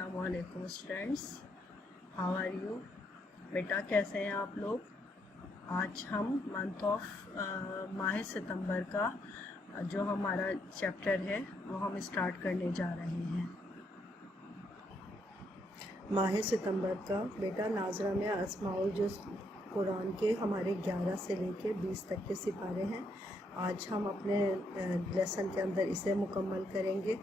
अस्सलाम वालेकुम students, how are you. बेटा कैसे हैं आप लोग। आज हम मंथ ऑफ माह सितंबर का जो हमारा चैप्टर है वो हम स्टार्ट करने जा रहे हैं। माह सितंबर का बेटा नाजरा में अस्माउल जो कुरान के हमारे 11 से लेके 20 तक के सिपारे हैं। आज हम अपने लेसन के अंदर इसे मुकम्मल करेंगे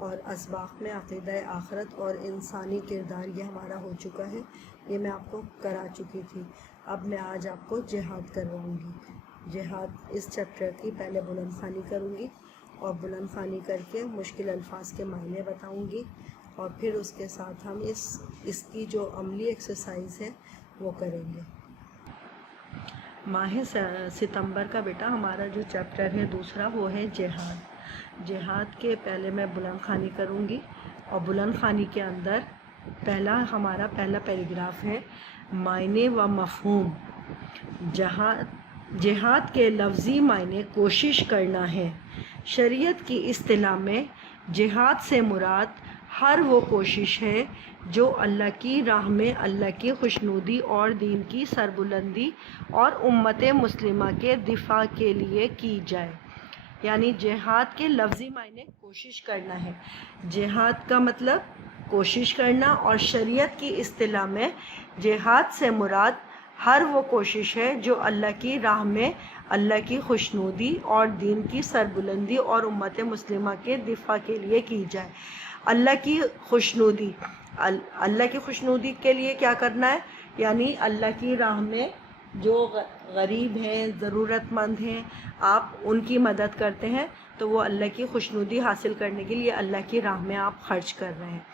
और असबाक़ में अक़ीदा आखरत और इंसानी किरदार ये हमारा हो चुका है, ये मैं आपको करा चुकी थी। अब मैं आज आपको जिहाद करवाऊँगी। जिहाद इस चैप्टर की पहले बुलंद ख़ानी करूँगी और बुलंद ख़ानी करके मुश्किल अल्फाज के मायने बताऊँगी और फिर उसके साथ हम इसकी जो अमली एक्सरसाइज है वो करेंगे। माह सितंबर का बेटा हमारा जो चैप्टर है दूसरा वो है जिहाद। जिहाद के पहले मैं बुलंद ख़ानी करूँगी और बुलंद ख़ानी के अंदर हमारा पहला पैराग्राफ है मायने व मफ़हूम। जिहाद के लफ्ज़ी मायने कोशिश करना है। शरीयत की इस्तिलाह में जिहाद से मुराद हर वो कोशिश है जो अल्लाह की राह में अल्लाह की खुशनुदी और दीन की सरबुलंदी और उम्मत मुस्लिमा के दिफा के लिए की जाए। यानी जिहाद के लफ्ज़ी मायने कोशिश करना है। जिहाद का मतलब कोशिश करना और शरीयत की इस्तिलाह में जिहाद से मुराद हर वो कोशिश है जो अल्लाह की राह में अल्लाह की खुशनुदी और दीन की सरबुलंदी और उम्मत मुस्लिमा के दिफा के लिए की जाए। अल्लाह की खुशनुदी के लिए क्या करना है, यानी अल्लाह की राह में जो गरीब हैं, ज़रूरतमंद हैं, आप उनकी मदद करते हैं तो वो अल्लाह की खुशनुदी हासिल करने के लिए अल्लाह की राह में आप खर्च कर रहे हैं,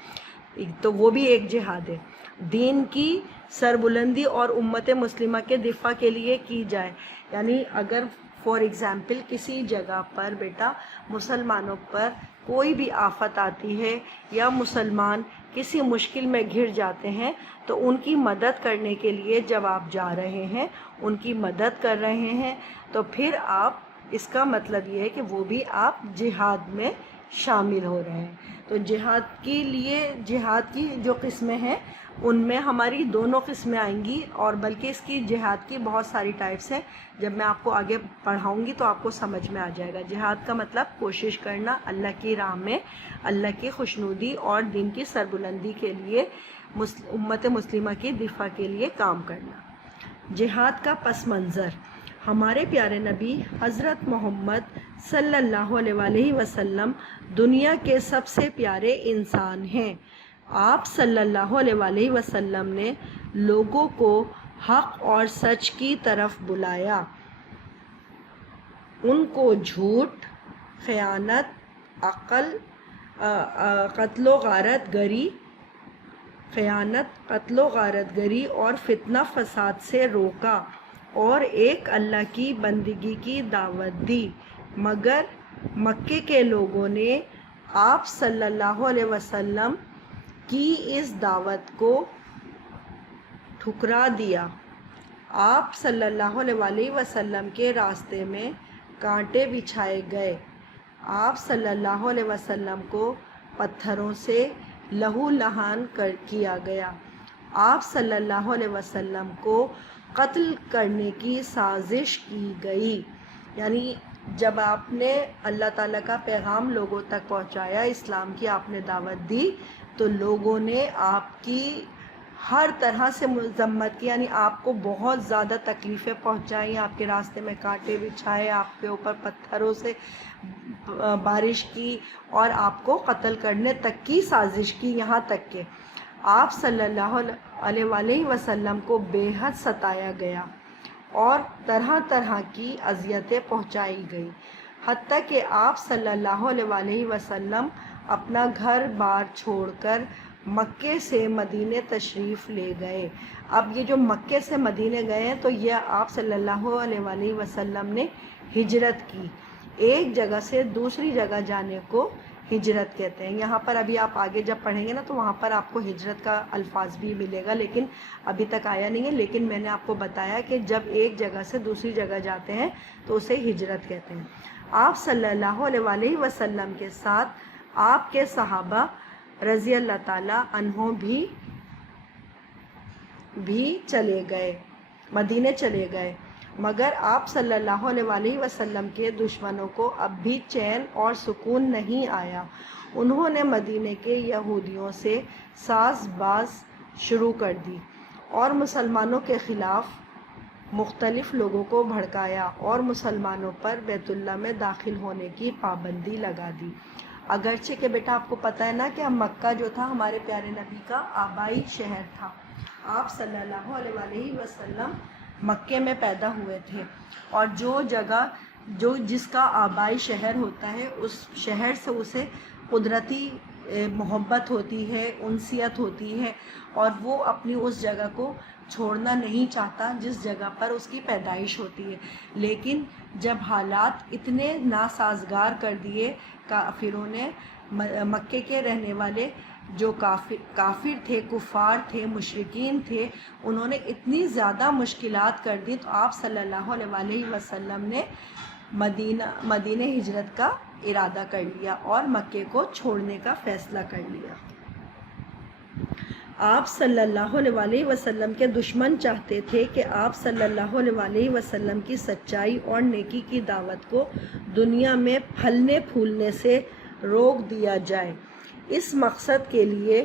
तो वो भी एक जिहाद है। दीन की सरबुलंदी और उम्मत मुस्लिमा के दिफा के लिए की जाए, यानी अगर फॉर एग्ज़ाम्पल किसी जगह पर बेटा मुसलमानों पर कोई भी आफत आती है या मुसलमान किसी मुश्किल में घिर जाते हैं तो उनकी मदद करने के लिए जब आप जा रहे हैं, उनकी मदद कर रहे हैं, तो फिर आप इसका मतलब ये है कि वो भी आप जिहाद में शामिल हो रहे हैं। तो जिहाद की जो किस्में हैं उनमें हमारी दोनों किस्में आएंगी और बल्कि इसकी जिहाद की बहुत सारी टाइप्स हैं। जब मैं आपको आगे पढ़ाऊंगी तो आपको समझ में आ जाएगा। जिहाद का मतलब कोशिश करना, अल्लाह की राह में अल्लाह की खुशनुदी और दीन की सरबुलंदी के लिए उम्मत मुस्लिमा की दिफा के लिए काम करना। जिहाद का पस मंज़र हमारे प्यारे नबी हज़रत मोहम्मद सल्लल्लाहु अलैहि वसल्लम दुनिया के सबसे प्यारे इंसान हैं। आप सल्लल्लाहु अलैहि वसल्लम ने लोगों को हक़ और सच की तरफ बुलाया, उनको झूठ, ख़यानत, कत्लो गारतगरी और फितना फसाद से रोका और एक अल्लाह की बंदगी की दावत दी। मगर मक्के के लोगों ने आप सल्लल्लाहु अलैहि वसल्लम की इस दावत को ठुकरा दिया। आप सल्लल्लाहु अलैहि वसल्लम के रास्ते में कांटे बिछाए गए। आप सल्लल्लाहु अलैहि वसल्लम को पत्थरों से लहू लहान किया गया। आप सल्लल्लाहु अलैहि वसल्लम को कत्ल करने की साजिश की गई। यानी जब आपने अल्लाह ताला का पैगाम लोगों तक पहुंचाया, इस्लाम की आपने दावत दी, तो लोगों ने आपकी हर तरह से मज़म्मत की, यानी आपको बहुत ज़्यादा तकलीफ़ें पहुंचाई, आपके रास्ते में कांटे बिछाए, आपके ऊपर पत्थरों से बारिश की और आपको कत्ल करने तक की साजिश की। यहाँ तक कि आप सल्लल्लाहु अलैहि वसल्लम को बेहद सताया गया और तरह तरह की अज़ियतें पहुंचाई गई, हत्ता कि आप सल्लल्लाहु अलैहि वसल्लम अपना घर बार छोड़कर मक्के से मदीने तशरीफ़ ले गए। अब ये जो मक्के से मदीने गए हैं तो ये आप सल्लल्लाहु अलैहि वसल्लम ने हिजरत की। एक जगह से दूसरी जगह जाने को हिजरत कहते हैं। यहाँ पर अभी आप आगे जब पढ़ेंगे ना तो वहाँ पर आपको हिजरत का अल्फाज भी मिलेगा, लेकिन अभी तक आया नहीं है। लेकिन मैंने आपको बताया कि जब एक जगह से दूसरी जगह जाते हैं तो उसे हिजरत कहते हैं। आप सल्लल्लाहु अलैहि वसल्लम के साथ आपके सहाबा رضی اللہ تعالیٰ عنہ بھی چلے گئے، مدینے چلے گئے، مگر آپ صلی اللہ علیہ وسلم کے دشمنوں کو اب بھی چین اور سکون نہیں آیا۔ انہوں نے مدینے کے یہودیوں سے ساز باز شروع کر دی اور مسلمانوں کے خلاف مختلف لوگوں کو بھڑکایا اور مسلمانوں پر بیت اللہ میں داخل ہونے کی پابندی لگا دی۔ اگرچہ کہ بیٹا آپ کو پتہ ہے نا کہ مکہ جو تھا ہمارے پیارے نبی کا آبائی شہر تھا، آپ صلی اللہ علیہ وسلم مکے میں پیدا ہوئے تھے، اور جو جگہ جس کا آبائی شہر ہوتا ہے اس شہر سے اسے قدرتی محبت ہوتی ہے، انسیت ہوتی ہے، اور وہ اپنی اس جگہ کو چھوڑنا نہیں چاہتا جس جگہ پر اس کی پیدائش ہوتی ہے۔ لیکن جب حالات اتنے ناسازگار کر دیے کافروں نے، مکے کے رہنے والے جو کافر تھے، کفار تھے، مشرکین تھے، انہوں نے اتنی زیادہ مشکلات کر دی، تو آپ صلی اللہ علیہ وسلم نے مدینہ ہجرت کا ارادہ کر لیا اور مکے کو چھوڑنے کا فیصلہ کر لیا۔ آپ صلی اللہ علیہ وسلم کے دشمن چاہتے تھے کہ آپ صلی اللہ علیہ وسلم کی سچائی اور نیکی کی دعوت کو دنیا میں پھلنے پھولنے سے روک دیا جائے۔ اس مقصد کے لیے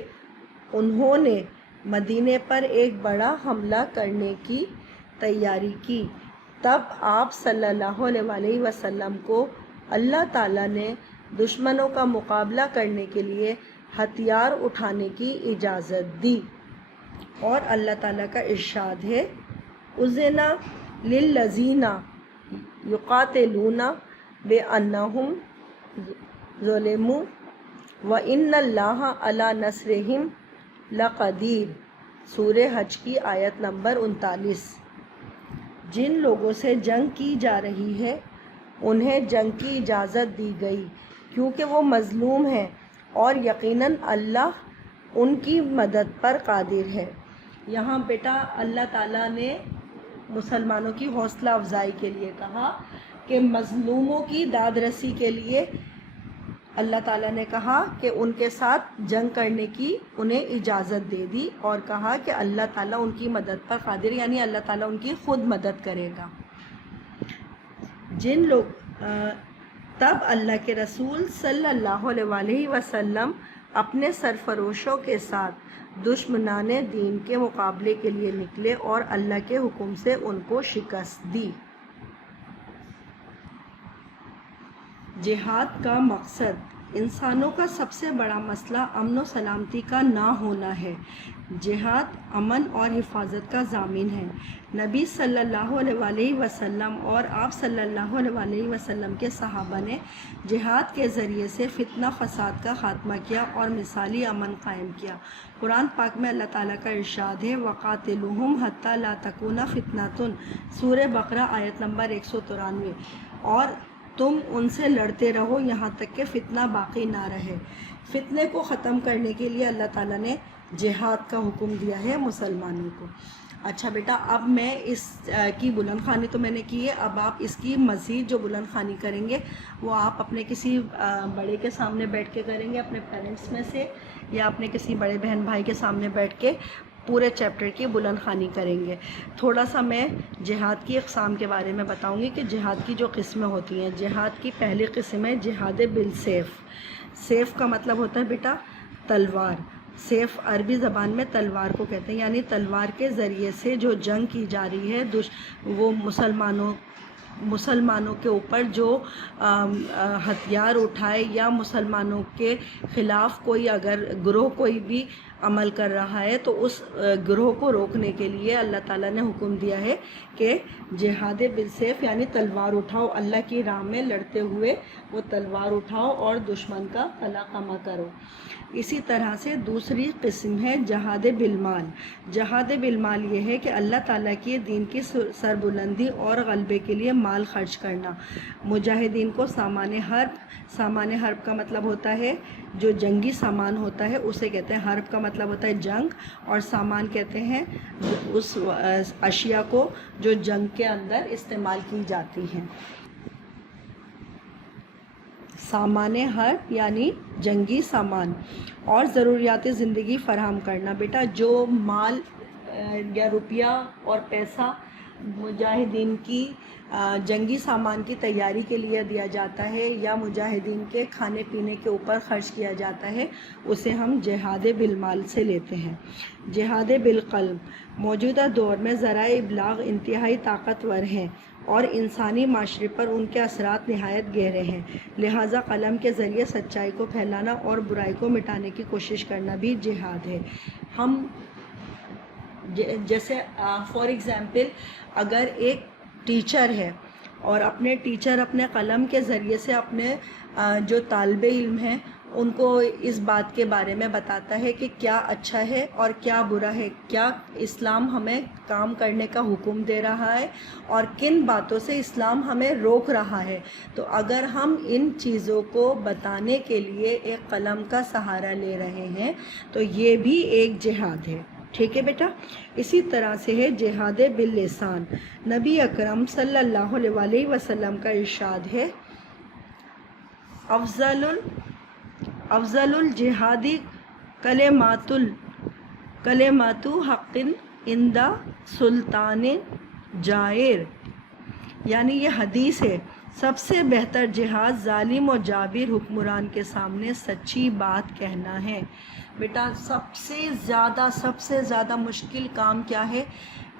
انہوں نے مدینے پر ایک بڑا حملہ کرنے کی تیاری کی۔ تب آپ صلی اللہ علیہ وسلم کو اللہ تعالیٰ نے دشمنوں کا مقابلہ کرنے کے لیے ہتھیار اٹھانے کی اجازت دی، اور اللہ تعالیٰ کا ارشاد ہے اذن للذین یقاتلون بانہم ظلموا وان اللہ علی نصرہم لقدیر، سورہ حج کی آیت نمبر 39۔ جن لوگوں سے جنگ کی جا رہی ہے انہیں جنگ کی اجازت دی گئی کیونکہ وہ مظلوم ہیں، اور یقیناً اللہ ان کی مدد پر قادر ہے۔ یہاں بیٹا اللہ تعالیٰ نے مسلمانوں کی حوصلہ افزائی کے لیے کہا کہ مظلوموں کی داد رسی کے لیے اللہ تعالیٰ نے کہا کہ ان کے ساتھ جنگ کرنے کی انہیں اجازت دے دی، اور کہا کہ اللہ تعالیٰ ان کی مدد پر قادر، یعنی اللہ تعالیٰ ان کی خود مدد کرے گا۔ تب اللہ کے رسول صلی اللہ علیہ وسلم اپنے سرفروشوں کے ساتھ دشمنان دین کے مقابلے کے لیے نکلے اور اللہ کے حکم سے ان کو شکست دی۔ جہاد کا مقصد انسانوں کا سب سے بڑا مسئلہ امن و سلامتی کا نہ ہونا ہے۔ جہاد امن اور حفاظت کا ضامن ہے۔ نبی صلی اللہ علیہ وسلم اور آپ صلی اللہ علیہ وسلم کے صحابہ نے جہاد کے ذریعے سے فتنہ فساد کا خاتمہ کیا اور مثالی امن قائم کیا۔ قرآن پاک میں اللہ تعالیٰ کا ارشاد ہے وَقَاتِلُوهُمْ حَتَّى لَا تَكُونَ فِتْنَةٌ، سورہ بقرہ آیت نمبر 193، اور تم ان سے لڑتے رہو یہاں تک کہ فتنہ باقی نہ رہے۔ فتنے کو ختم کرنے کے لیے اللہ تعالیٰ نے جہاد کا حکم دیا ہے مسلمانوں کو۔ اچھا بیٹا، اب میں اس کی بلند خوانی تو میں نے کی ہے، اب آپ اس کی مزید جو بلند خوانی کریں گے وہ آپ اپنے کسی بڑے کے سامنے بیٹھ کے کریں گے، اپنے پیرنٹس میں سے، یا اپنے کسی بڑے بہن بھائی کے سامنے بیٹھ کے پورے چیپٹر کی بلند خوانی کریں گے۔ تھوڑا سا میں جہاد کی اقسام کے بارے میں بتاؤں گی کہ جہاد کی جو قسمیں ہوتی ہیں۔ جہاد کی پہلی قسم ہے جہاد بالسیف۔ سیف کا مطلب ہوتا ہے بیٹا تلوار۔ سیف عربی زبان میں تلوار کو کہتے ہیں، یعنی تلوار کے ذریعے سے جو جنگ کی جا رہی ہے، وہ مسلمانوں کے اوپر جو ہتھیار اٹھائے یا مسلمانوں کے خلاف کوئی اگر گروہ کوئی بھی عمل کر رہا ہے تو اس گروہ کو روکنے کے لیے اللہ تعالیٰ نے حکم دیا ہے کہ جہاد بالسیف یعنی تلوار اٹھاؤ، اللہ کی راہ میں لڑتے ہوئے وہ تلوار اٹھاؤ اور دشمن کا قلع قمع کرو۔ اسی طرح سے دوسری قسم ہے جہاد بالمال۔ جہاد بالمال یہ ہے کہ اللہ تعالیٰ کی دین کی سربلندی اور غلبے کے لیے مال خرچ کرنا۔ مجاہدین کو سامان حرب کا مطلب ہوتا ہے جو جنگی سامان ہوتا ہے اسے کہتے ہیں، حرب کا مطلب ہوتا ہے جنگ، اور سامان کہتے ہیں اس اشیاء کو جو جنگ کے اندر استعمال کی جاتی ہیں۔ सामान हर्ब यानी जंगी सामान और ज़रूरियात ज़िंदगी फ़राहम करना। बेटा जो माल या रुपया और पैसा मुजाहिदीन की जंगी सामान की तैयारी के लिए दिया जाता है या मुजाहिदीन के खाने पीने के ऊपर ख़र्च किया जाता है, उसे हम जिहाद बिलमाल से लेते हैं। जिहाद बिलक़ल्ब, मौजूदा दौर में ज़राए इबलाग इंतहाई ताकतवर हैं और इंसानी माशरे पर उनके असरात नहायत गहरे हैं, लिहाजा कलम के ज़रिए सच्चाई को फैलाना और बुराई को मिटाने की कोशिश करना भी जिहाद है। हम जैसे फॉर एग्ज़ाम्पल अगर एक टीचर है और अपने कलम के ज़रिए से अपने जो तालिबे इल्म हैं उनको इस बात के बारे में बताता है कि क्या अच्छा है और क्या बुरा है, क्या इस्लाम हमें काम करने का हुक्म दे रहा है और किन बातों से इस्लाम हमें रोक रहा है, तो अगर हम इन चीज़ों को बताने के लिए एक कलम का सहारा ले रहे हैं तो ये भी एक जिहाद है। ठीक है बेटा। इसी तरह से है जिहाद बिल लिसान। नबी अकरम सल्लल्लाहु अलैहि वसल्लम का इरशाद है, अफजलुल जिहादी कलेमातु हक़्क़िन इंदा सुल्तान जायर, यानी ये हदीस है, सबसे बेहतर जिहाद जालिम और जाबिर हुक्मरान के सामने सच्ची बात कहना है। बेटा सबसे ज़्यादा मुश्किल काम क्या है?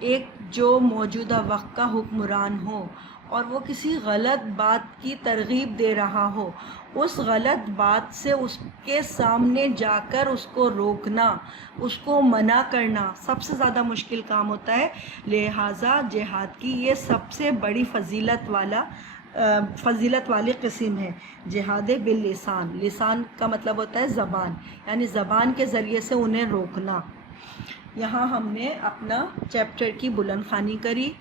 एक जो मौजूदा वक्त का हुक्मरान हो और वो किसी गलत बात की तरगीब दे रहा हो, उस गलत बात से उसके सामने जाकर उसको रोकना, उसको मना करना सबसे ज़्यादा मुश्किल काम होता है। लिहाजा जिहाद की ये सबसे बड़ी फ़जीलत वाली किस्म है जिहाद बिल लिसान। लिसान का मतलब होता है ज़बान, यानी ज़बान के ज़रिए से उन्हें रोकना। यहाँ हमने अपना चैप्टर की बुलंद ख़ानी करी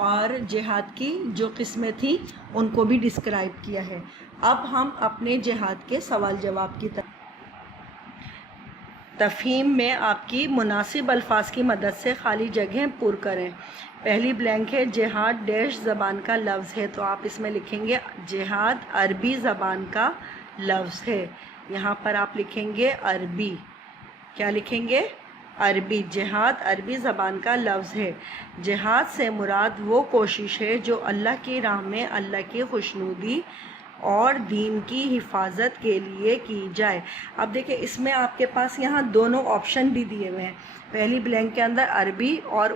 और जिहाद की जो किस्में थी उनको भी डिस्क्राइब किया है। अब हम अपने जिहाद के सवाल जवाब की तफ़हीम में आपकी मुनासिब अल्फाज की मदद से खाली जगह पुर करें। पहली ब्लैंक है जिहाद डैश ज़बान का लफ्ज़ है, तो आप इसमें लिखेंगे जिहाद अरबी ज़बान का लफ्ज़ है। यहाँ पर आप लिखेंगे अरबी, क्या लिखेंगे? अरबी। जिहाद अरबी ज़बान का लफ्ज़ है। जिहाद से मुराद वो कोशिश है जो अल्लाह की राह में अल्लाह की खुशनुदी और दीन की हिफाजत के लिए की जाए। अब देखिए इसमें आपके पास यहाँ दोनों ऑप्शन भी दिए हुए हैं। पहली ब्लैंक के अंदर अरबी और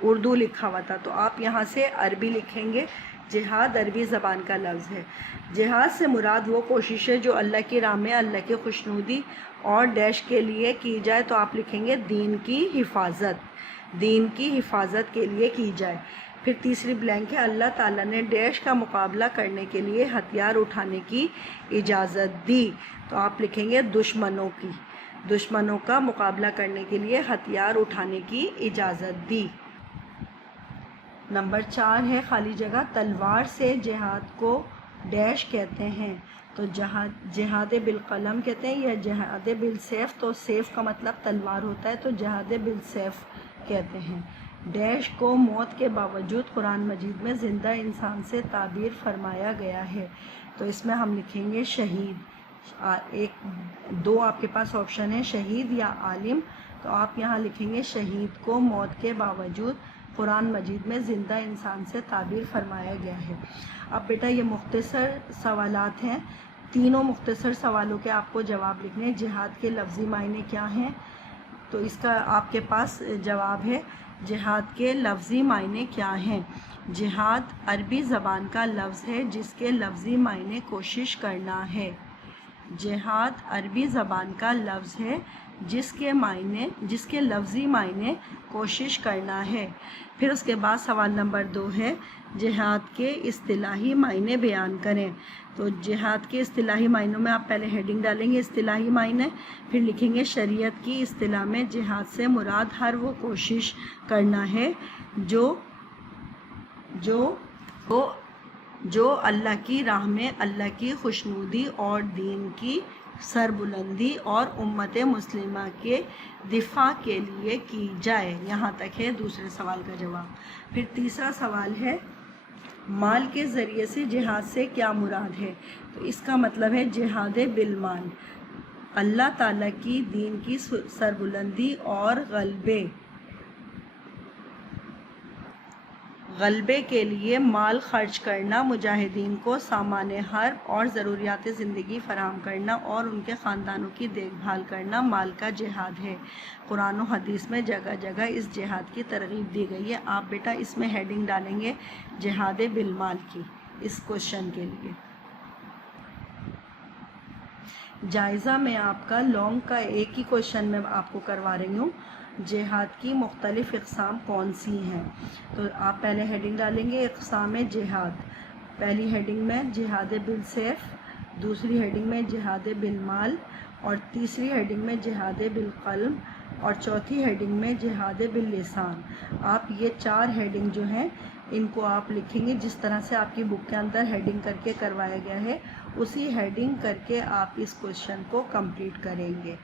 उर्दू लिखा हुआ था, तो आप यहाँ से अरबी लिखेंगे। जिहाद अरबी ज़बान का लफ्ज़ है। जिहाद से मुराद वो कोशिश है जो अल्लाह की राह में अल्लाह की खुशनुदी और डैश के लिए की जाए, तो आप लिखेंगे दीन की हिफाजत के लिए की जाए। फिर तीसरी ब्लैंक है अल्लाह ताला ने डैश का मुकाबला करने के लिए हथियार उठाने की इजाज़त दी, तो आप लिखेंगे दुश्मनों का मुकाबला करने के लिए हथियार उठाने की इजाज़त दी। नंबर 4 है खाली जगह, तलवार से जिहाद को डैश कहते हैं, तो जिहाद बिल कलम कहते हैं या जिहाद बिल सैफ, तो सैफ का मतलब तलवार होता है, तो जिहाद बिल सैफ कहते हैं। डैश को मौत के बावजूद कुरान मजीद में ज़िंदा इंसान से ताबीर फरमाया गया है, तो इसमें हम लिखेंगे शहीद। दो आपके पास ऑप्शन है, शहीद या आलिम, तो आप यहाँ लिखेंगे शहीद को मौत के बावजूद कुरान मजीद में ज़िंदा इंसान से ताबीर फरमाया गया है। अब बेटा ये मुख्तसर सवालात हैं, तीनों मुख्तसर सवालों के आपको जवाब लिखने हैं। जिहाद के लफ्ज़ी मायने क्या हैं, तो इसका आपके पास जवाब है जिहाद के लफ्ज़ी मायने क्या हैं। जिहाद अरबी ज़बान का लफ्ज़ है जिसके लफ्ज़ी मायने कोशिश करना है। जिहाद अरबी ज़बान का लफ्ज़ है जिसके लफ्ज़ी मायने कोशिश करना है। फिर उसके बाद सवाल नंबर 2 है जिहाद के इस्तिलाही मायने बयान करें, तो जिहाद के इस्तिलाही मायनों में आप पहले हेडिंग डालेंगे इस्तिलाही मायने, फिर लिखेंगे शरीयत की इस्तिलाह में जिहाद से मुराद हर वो कोशिश करना है जो अल्लाह की राह में अल्लाह की खुशनुदी और दीन की सरबुलंदी और उम्मत मुस्लिमा के दिफा के लिए की जाए। यहाँ तक है दूसरे सवाल का जवाब। फिर तीसरा सवाल है مال کے ذریعے سے جہاد سے کیا مراد ہے؟ تو اس کا مطلب ہے جہاد بالمال، اللہ تعالیٰ کی دین کی سربلندی اور غلبے کے لیے مال خرچ کرنا، مجاہدین کو سامان حرب اور ضروریات زندگی فراہم کرنا اور ان کے خاندانوں کی دیکھ بھال کرنا مال کا جہاد ہے۔ قرآن و حدیث میں جگہ جگہ اس جہاد کی ترغیب دی گئی ہے۔ آپ بیٹا اس میں ہیڈنگ ڈالیں گے جہاد بالمال کی اس کوشچن کے لیے۔ جائزہ میں آپ کا لانگ کا ایک ہی کوشچن میں آپ کو کروا رہی ہوں، جہاد کی مختلف اقسام کون سی ہیں؟ تو آپ پہلے ہیڈنگ ڈالیں گے اقسام جہاد۔ پہلی ہیڈنگ میں جہاد بالسیف، دوسری ہیڈنگ میں جہاد بالمال، اور تیسری ہیڈنگ میں جہاد بالقلب، اور چوتھی ہیڈنگ میں جہاد باللسان۔ آپ یہ 4 ہیڈنگ جو ہیں ان کو آپ لکھیں گے جس طرح سے آپ کی بک کے اندر ہیڈنگ کر کے کروایا گیا ہے، اسی ہیڈنگ کر کے آپ اس کوشچن کو کمپلیٹ کریں گے۔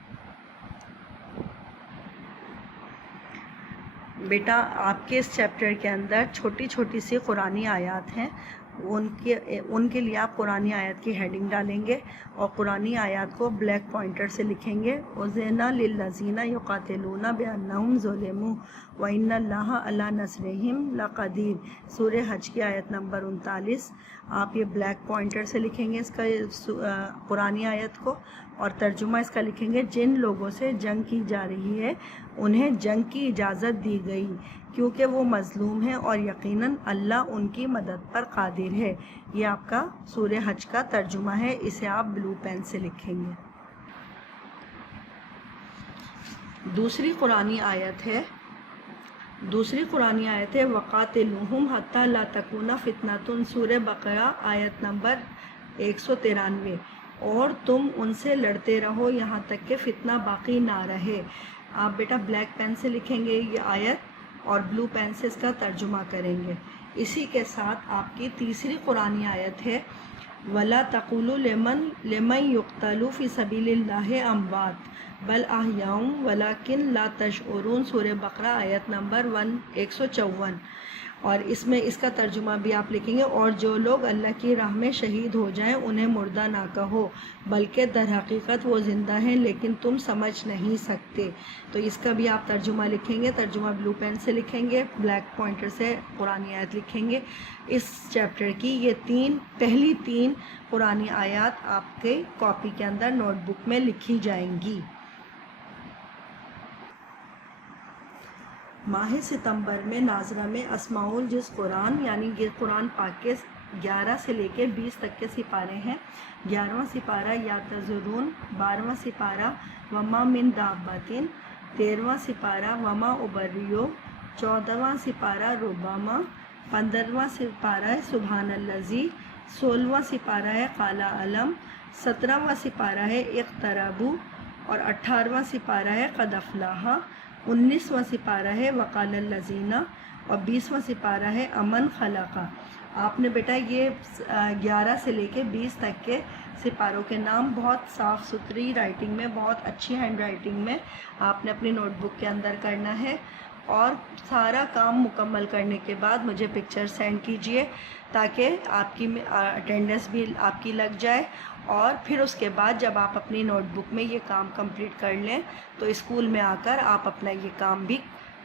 بیٹا آپ کے اس چیپٹر کے اندر چھوٹی چھوٹی سی قرآنی آیات ہیں، ان کے لیے آپ قرآنی آیات کی ہیڈنگ ڈالیں گے اور قرآنی آیات کو بلیک پوائنٹر سے لکھیں گے۔ اُذِنَ لِلَّذِينَ يُقَاتِلُونَ بِأَنَّهُمْ ظُلِمُوا وَإِنَّ اللَّهَ عَلَىٰ نَصْرِهِمْ لَقَدِيرٌ، سورہ حج کی آیت نمبر 39۔ آپ یہ بلیک پوائنٹر سے لکھیں گے اس کا قرآنی آیت کو، اور ترجمہ اس کا لکھیں گے جن لوگوں سے جنگ کی جا رہی ہے انہیں جنگ کی اجازت دی گئی کیونکہ وہ مظلوم ہیں، اور یقیناً اللہ ان کی مدد پر قادر ہے۔ یہ آپ کا سورہ حج کا ترجمہ ہے، اسے آپ بلو پین سے لکھیں گے۔ دوسری قرآنی آیت ہے وَقَاتِلُوهُمْ حَتَّى لَا تَكُونَ فِتْنَةٌ، سورہ بقرہ آیت نمبر 193، اور تم ان سے لڑتے رہو یہاں تک کہ فتنہ باقی نہ رہے۔ آپ بیٹا بلیک پین سے لکھیں گے یہ آیت اور بلو پین سے اس کا ترجمہ کریں گے۔ اسی کے ساتھ آپ کی تیسری قرآنی آیت ہے وَلَا تَقُولُوا لِمَن يُقْتَلُ فِي سَبِيلِ اللَّهِ أَمْوَاتٌ بَلْ أَحْيَاءٌ وَلَٰكِن لَا تَشْعُرُونَ، سورہ بقرہ آیت نمبر 154۔ اور اس میں اس کا ترجمہ بھی آپ لکھیں گے اور جو لوگ اللہ کی راہ میں شہید ہو جائیں انہیں مردہ نہ کہو بلکہ در حقیقت وہ زندہ ہیں لیکن تم سمجھ نہیں سکتے۔ تو اس کا بھی آپ ترجمہ لکھیں گے، ترجمہ بلو پین سے لکھیں گے، بلیک پوائنٹر سے قرآنی آیت لکھیں گے۔ اس چیپٹر کی یہ پہلی 3 قرآنی آیات آپ کے کاپی کے اندر نوٹ بک میں لکھی جائیں گی۔ ماہ ستمبر میں ناظرہ میں اسماء الجز قرآن، یعنی یہ قرآن پاک کے 11 سے لے کے 20 تک کے سپارے ہیں۔ 11واں سپارہ یاتذرون، 12واں سپارہ وما من دابۃ، 13واں سپارہ وما ابریو، 14واں سپارہ ربما، 15واں سپارہ سبحان الذی، 16واں سپارہ ہے قال علم، 17واں سپارہ ہے اقتربوا، اور 18واں سپارہ ہے قد افلح، 19واں سپارہ ہے وقال الذین، اور 20واں سپارہ ہے امن خلقہ۔ آپ نے بیٹا یہ 11 سے لے کے 20 تک کے سپاروں کے نام بہت صاف ستھری رائٹنگ میں، بہت اچھی ہینڈ رائٹنگ میں آپ نے اپنی نوٹ بک کے اندر کرنا ہے، اور سارا کام مکمل کرنے کے بعد مجھے پکچر سینڈ کیجئے تاکہ آپ کی اٹینڈنس بھی آپ کی لگ جائے، اور پھر اس کے بعد جب آپ اپنی نوٹ بک میں یہ کام کمپلیٹ کر لیں تو اسکول میں آ کر آپ اپنا یہ کام بھی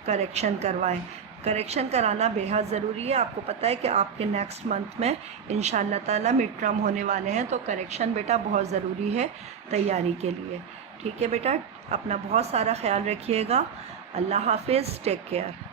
کریکشن کروائیں۔ کریکشن کرانا بے حد ضروری ہے۔ آپ کو پتہ ہے کہ آپ کے نیکسٹ منتھ میں انشاءاللہ تعالیٰ مڈ ٹرم ہونے والے ہیں، تو کریکشن بیٹا بہت ضروری ہے تیاری کے لیے۔ ٹھیک ہے بیٹا، اپنا بہت سارا خیال رکھیے گا۔ اللہ حافظ، ٹیک کیئر۔